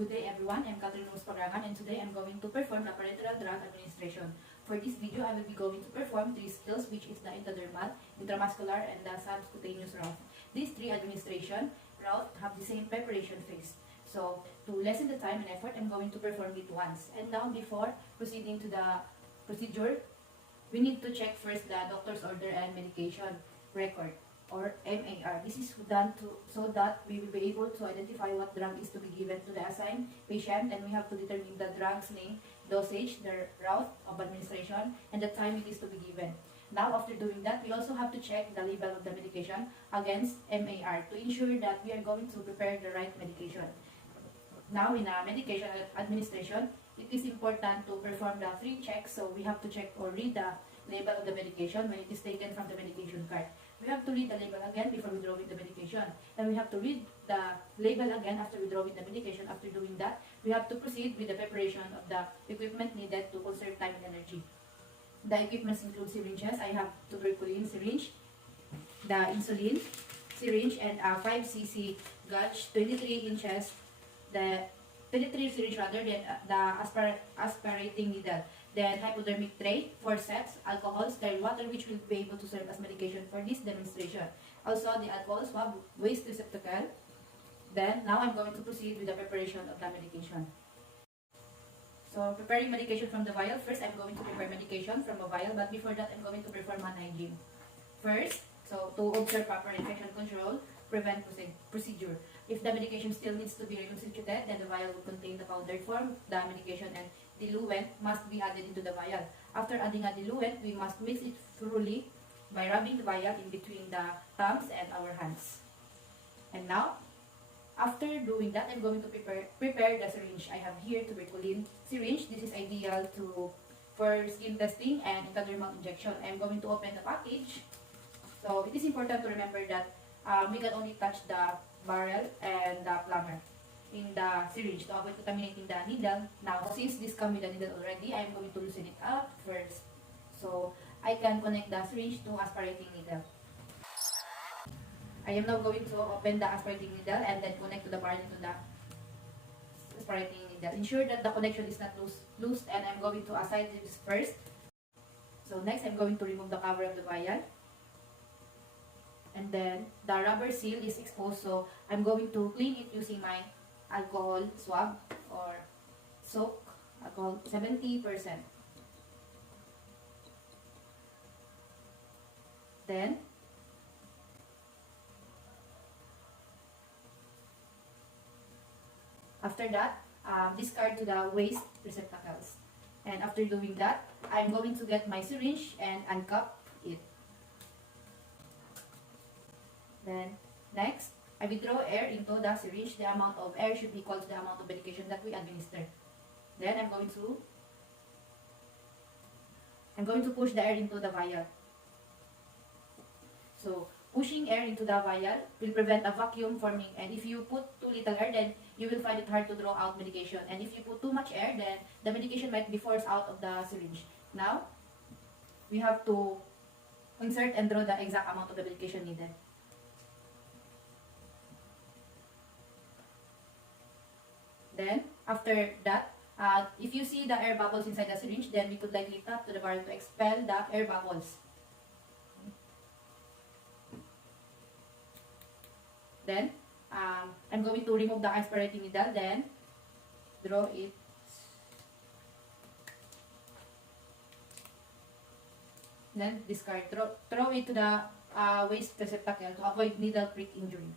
Good day everyone, I'm Catherine Pagrangan and today I'm going to perform the parenteral drug administration. For this video, I will be going to perform 3 skills, which is the intradermal, intramuscular, and the subcutaneous route. These 3 administration route have the same preparation phase. So, to lessen the time and effort, I'm going to perform it once. And now, before proceeding to the procedure, we need to check first the doctor's order and medication record, or MAR. This is done so that we will be able to identify what drug is to be given to the assigned patient, and we have to determine the drug's name, dosage, the route of administration, and the time it is to be given. Now, after doing that, we also have to check the label of the medication against MAR to ensure that we are going to prepare the right medication. Now, in a medication administration, it is important to perform the 3 checks. So, we have to check or read the label of the medication when it is taken from the medication card. We have to read the label again before withdrawing the medication. And we have to read the label again after withdrawing the medication. After doing that, we have to proceed with the preparation of the equipment needed to conserve time and energy. The equipments include syringes. I have tuberculin syringe, the insulin syringe, and a 5 cc gauge, 23 inches, the 23 syringe rather than the aspirating needle. Then hypodermic tray, forceps, alcohol, sterile water, which will be able to serve as medication for this demonstration. Also, the alcohol swab, waste receptacle. Then, now I'm going to proceed with the preparation of the medication. So, preparing medication from the vial. First, I'm going to prepare medication from a vial, but before that, I'm going to perform hand hygiene. First, so to observe proper infection control, prevent procedure. If the medication still needs to be reconstituted, then the vial will contain the powdered form, the medication, and diluent must be added into the vial. After adding a diluent, we must mix it thoroughly by rubbing the vial in between the thumbs and our hands. And now, after doing that, I'm going to prepare the syringe. I have here tuberculin syringe. This is ideal for skin testing and intradermal injection. I'm going to open the package. So it is important to remember that we can only touch the barrel and the plumber in the syringe to avoid contaminating the needle. Now, since this comes with the needle already, I am going to loosen it up first. So, I can connect the syringe to aspirating needle. I am now going to open the aspirating needle and then connect to the barrel into the aspirating needle. Ensure that the connection is not loose, and I'm going to assign this first. So, next, I'm going to remove the cover of the vial. And then, the rubber seal is exposed, so I'm going to clean it using my alcohol swab or soak alcohol 70%. Then, after that, discard to the waste receptacles. And after doing that, I'm going to get my syringe and uncup it. Then, next, I withdraw air into the syringe. The amount of air should be equal to the amount of medication that we administer. Then I'm going to push the air into the vial. So, pushing air into the vial will prevent a vacuum forming, and if you put too little air, then you will find it hard to draw out medication. And if you put too much air, then the medication might be forced out of the syringe. Now, we have to insert and draw the exact amount of the medication needed. Then, after that, if you see the air bubbles inside the syringe, then we could likely tap to the barrel to expel the air bubbles. Then, I'm going to remove the aspirating needle, then draw it. Then, discard. Throw it to the waste receptacle to avoid needle prick injury.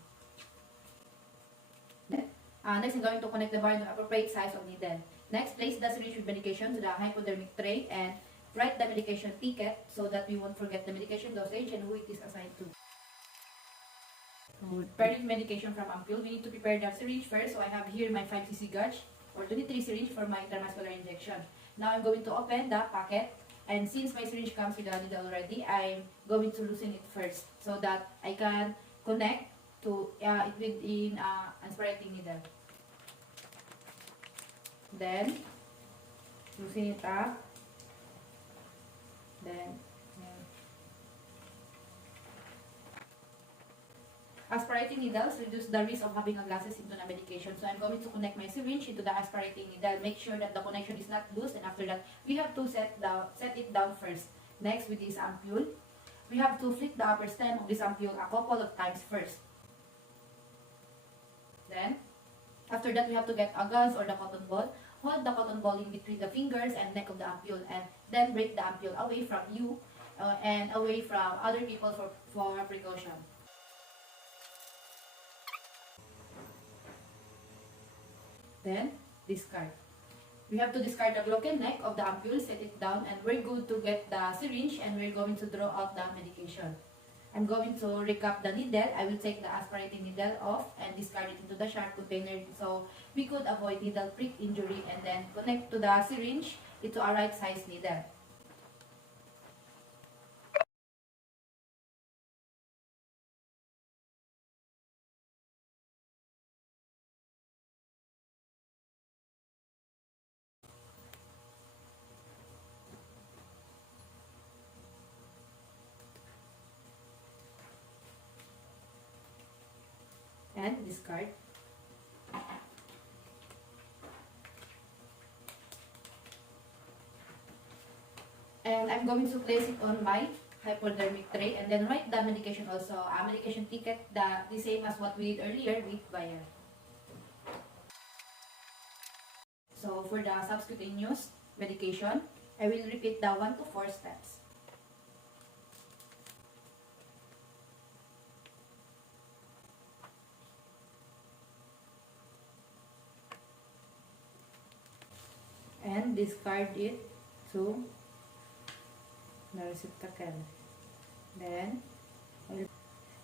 Then, next, I'm going to connect the bar to the appropriate size of needle. Next, place the syringe with medication to the hypodermic tray and write the medication ticket so that we won't forget the medication dosage and who it is assigned to. Preparing medication from ampule, we need to prepare the syringe first. So I have here my 5 cc gauge or 23 syringe for my intramuscular injection. Now I'm going to open the packet, and since my syringe comes with a needle already, I'm going to loosen it first so that I can connect to it within aspirating needle. Then, loosen it up. Then, Aspirating needles reduce the risk of having a glasses into the medication. So I'm going to connect my syringe into the aspirating needle. Make sure that the connection is not loose, and after that, we have to set it down first. Next, with this ampule, we have to flick the upper stem of this ampule a couple of times first. Then, after that, we have to get a gauze or the cotton ball. Hold the cotton ball in between the fingers and neck of the ampule, and then break the ampule away from you and away from other people for precaution. Then, discard. We have to discard the broken neck of the ampule, set it down, and we're good to get the syringe, and we're going to draw out the medication. I'm going to recap the needle. I will take the aspirating needle off and discard it into the sharp container so we could avoid needle prick injury, and then connect to the syringe into a right size needle. And discard. And I'm going to place it on my hypodermic tray, and then write the medication also. A medication ticket, the same as what we did earlier with wire. So for the subcutaneous medication, I will repeat the 1 to 4 steps. And discard it to the receptacle. Then,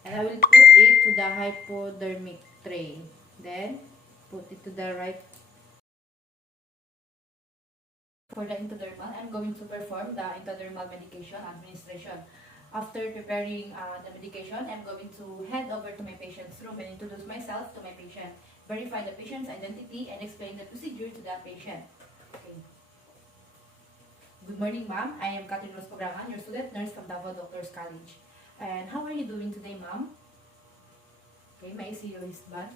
I will put it to the hypodermic tray. Then, put it to the right. For the intradermal, I'm going to perform the intradermal medication administration. After preparing the medication, I'm going to head over to my patient's room and introduce myself to my patient, verify the patient's identity, and explain the procedure to that patient. Okay. Good morning, ma'am. I am Catherine Rospagrangan, your student nurse from Davao Doctors College. And how are you doing today, ma'am? Okay, may I see your wristband?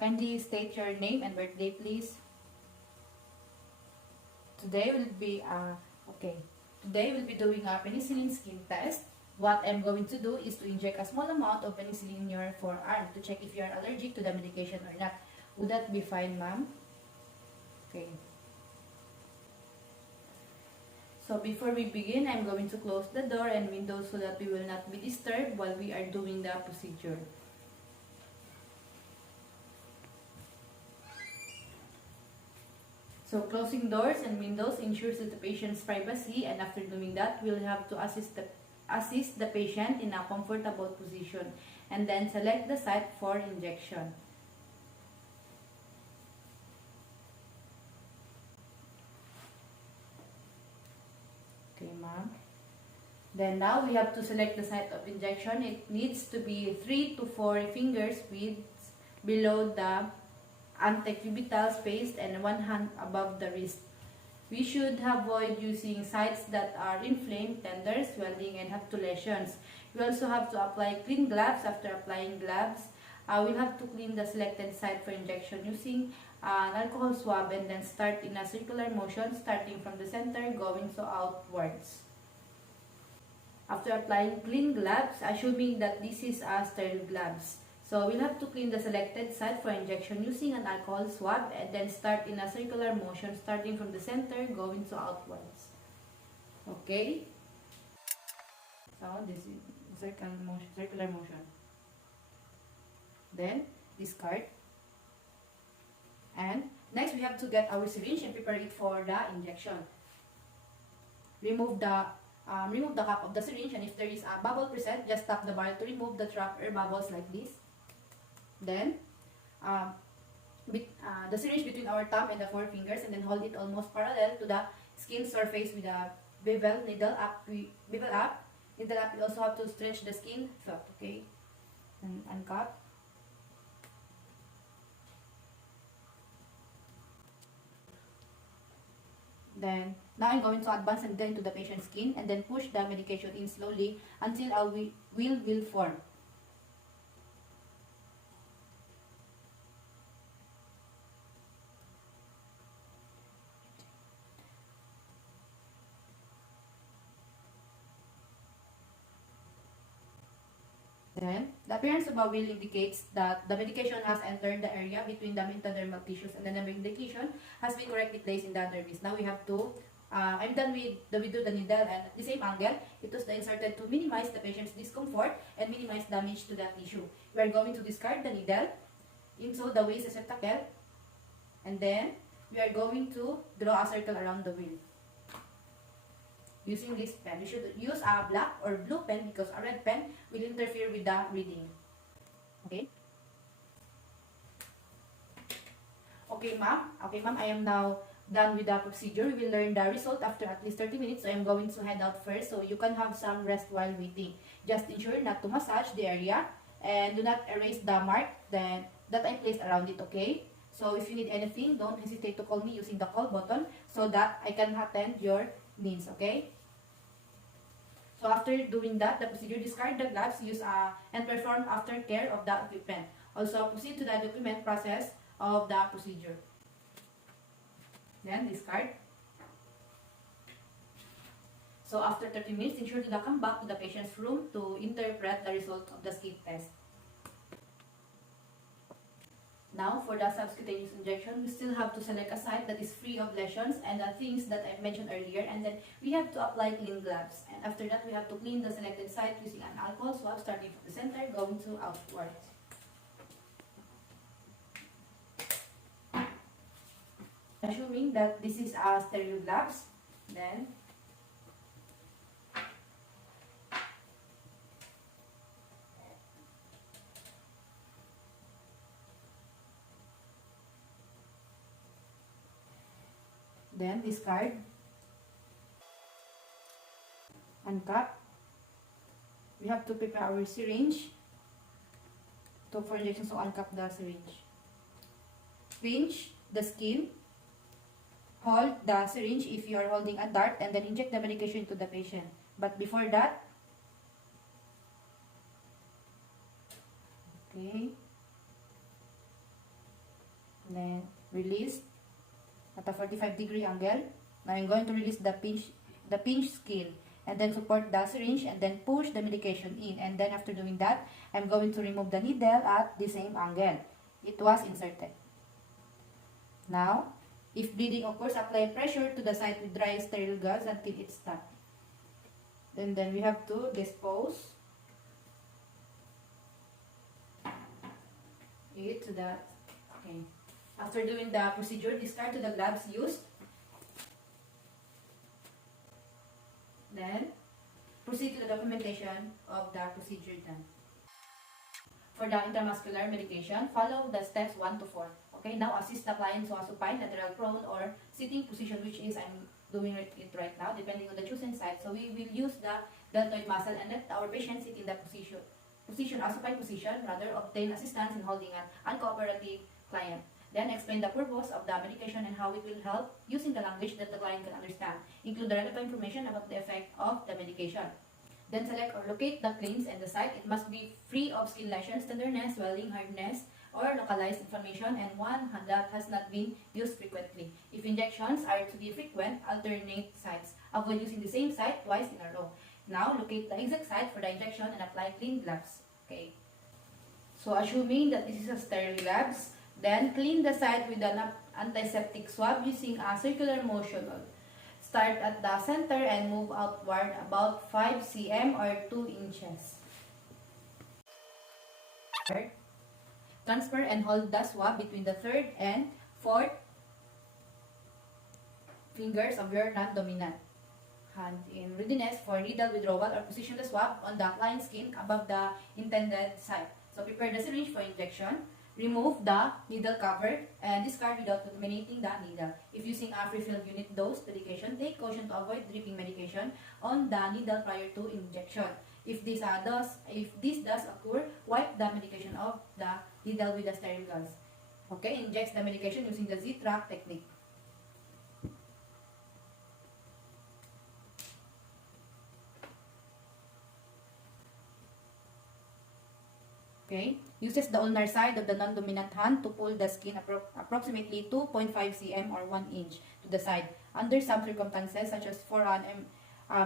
Kindly state your name and birthday, please. Today we'll be doing a penicillin skin test. What I'm going to do is to inject a small amount of penicillin in your forearm to check if you are allergic to the medication or not. Would that be fine, ma'am? Okay. So before we begin, I'm going to close the door and windows so that we will not be disturbed while we are doing the procedure. So closing doors and windows ensures that the patient's privacy, and after doing that, we'll have to assist the patient in a comfortable position, and then select the site for injection. Okay, ma'am. Then now we have to select the site of injection. It needs to be 3 to 4 fingers width below the antecubital space and 1 hand above the wrist. We should avoid using sites that are inflamed, tender, swelling, and have to lesions. We also have to apply clean gloves. After applying gloves, we'll have to clean the selected site for injection using an alcohol swab, and then start in a circular motion starting from the center going so outwards. After applying clean gloves, assuming that this is a sterile gloves, so we'll have to clean the selected site for injection using an alcohol swab, and then start in a circular motion starting from the center going so outwards. Okay? So this is circular motion. Then discard. And next we have to get our syringe and prepare it for the injection. Remove the cap of the syringe, and if there is a bubble present, just tap the barrel to remove the trap air bubbles like this. Then, the syringe between our thumb and the 4 fingers, and then hold it almost parallel to the skin surface with a bevel needle up. We also have to stretch the skin through, okay? And uncap. Then Now I'm going to advance the needle into the patient's skin and then push the medication in slowly until a wheel will form. Then, the appearance of a wheel indicates that the medication has entered the area between the intradermal tissues and then the medication has been correctly placed in the dermis. Now we have to, I'm done with the needle and at the same angle, it was inserted to minimize the patient's discomfort and minimize damage to the tissue. We are going to discard the needle into the waist receptacle and then we are going to draw a circle around the wheel. Using this pen, you should use a black or blue pen because a red pen will interfere with the reading. Okay? Okay, ma'am. Okay, ma'am, I am now done with the procedure. We will learn the result after at least 30 minutes. So I am going to head out first so you can have some rest while waiting. Just ensure not to massage the area and do not erase the mark that I placed around it, okay? So if you need anything, don't hesitate to call me using the call button so that I can attend your needs, okay? So after doing that, the procedure, discard the gloves, use and perform aftercare of the equipment. Also proceed to the document process of the procedure. Then discard. So after 30 minutes, ensure to come back to the patient's room to interpret the result of the skin test. Now, for the subcutaneous injection, we still have to select a site that is free of lesions and the things that I mentioned earlier. And then we have to apply clean gloves. And after that, we have to clean the selected site using an alcohol swab starting from the center going to outwards. Assuming that this is a sterile gloves, then discard, uncap. We have to prepare our syringe for injection, so uncap the syringe. Pinch the skin. Hold the syringe if you are holding a dart and then inject the medication to the patient. But before that, okay, then release at a 45-degree angle. Now I'm going to release the pinch skill and then support the syringe and then push the medication in. And then after doing that, I'm going to remove the needle at the same angle it was inserted. Now, if bleeding occurs, apply pressure to the site with dry sterile gauze until it stops. Then we have to dispose it to the, okay. After doing the procedure, discard to the gloves used. Then, proceed to the documentation of the procedure done. For the intramuscular medication, follow the steps 1 to 4. Okay, now assist the client to a supine, lateral prone, or sitting position, which is I'm doing it right now, depending on the chosen site. So we will use the deltoid muscle and let our patient sit in the a supine position, rather obtain assistance in holding an uncooperative client. Then explain the purpose of the medication and how it will help using the language that the client can understand. Include the relevant information about the effect of the medication. Then select or locate the claims and the site. It must be free of skin lesions, tenderness, swelling, hardness, or localized inflammation, and one that has not been used frequently. If injections are to be frequent, alternate sites. Avoid using the same site twice in a row. Now, locate the exact site for the injection and apply clean gloves. Okay. So, assuming that this is a sterile gloves, then clean the site with an antiseptic swab using a circular motion. Start at the center and move outward about 5 cm or 2 inches. Transfer and hold the swab between the 3rd and 4th fingers of your non-dominant hand in readiness for needle withdrawal, or position the swab on the client's skin above the intended site. So prepare the syringe for injection. Remove the needle cover and discard without contaminating the needle. If using a pre-filled unit dose medication, take caution to avoid dripping medication on the needle prior to injection. If this does occur, wipe the medication off the needle with a sterile gauze. Okay, inject the medication using the Z-track technique. Okay, uses the ulnar side of the non-dominant hand to pull the skin approximately 2.5 cm or 1 inch to the side. Under some circumstances, such as for an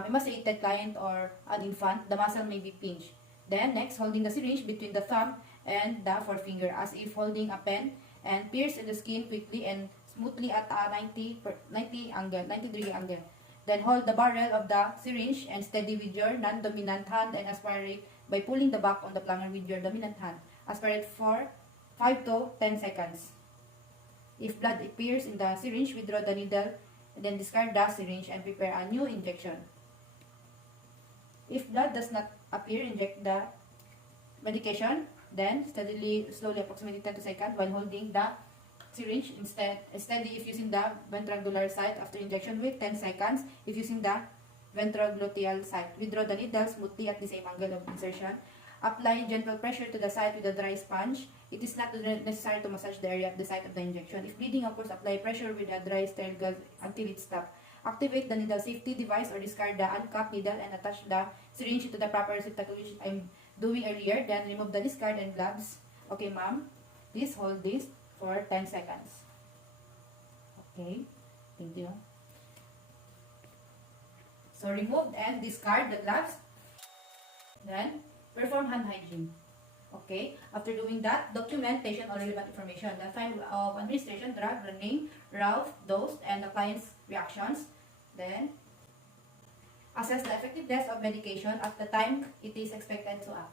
emaciated client or an infant, the muscle may be pinched. Then, next, holding the syringe between the thumb and the forefinger as if holding a pen, and pierce in the skin quickly and smoothly at a 90-degree angle. Then hold the barrel of the syringe and steady with your non-dominant hand and aspirate by pulling the back on the plunger with your dominant hand. Aspirate for 5 to 10 seconds. If blood appears in the syringe, withdraw the needle and then discard the syringe and prepare a new injection. If blood does not appear, inject the medication, then slowly, approximately 10 seconds while holding the syringe. Steady if using the ventricular site after injection with 10 seconds if using the ventrogluteal site. Withdraw the needle smoothly at the same angle of insertion. Apply gentle pressure to the site with a dry sponge. It is not necessary to massage the area of the site of the injection. If bleeding occurs, apply pressure with a dry sterile gauze until it stops. Activate the needle safety device or discard the uncapped needle and attach the syringe to the proper receptacle, which I'm doing earlier. Then remove the discard and gloves. Okay, ma'am. Please hold this for 10 seconds. Okay. Thank you. So remove and discard the gloves. Then perform hand hygiene. Okay. After doing that, document patient or relevant information. The time of administration, drug, the name, route, dose, and the client's reactions. Then assess the effectiveness of medication at the time it is expected to act.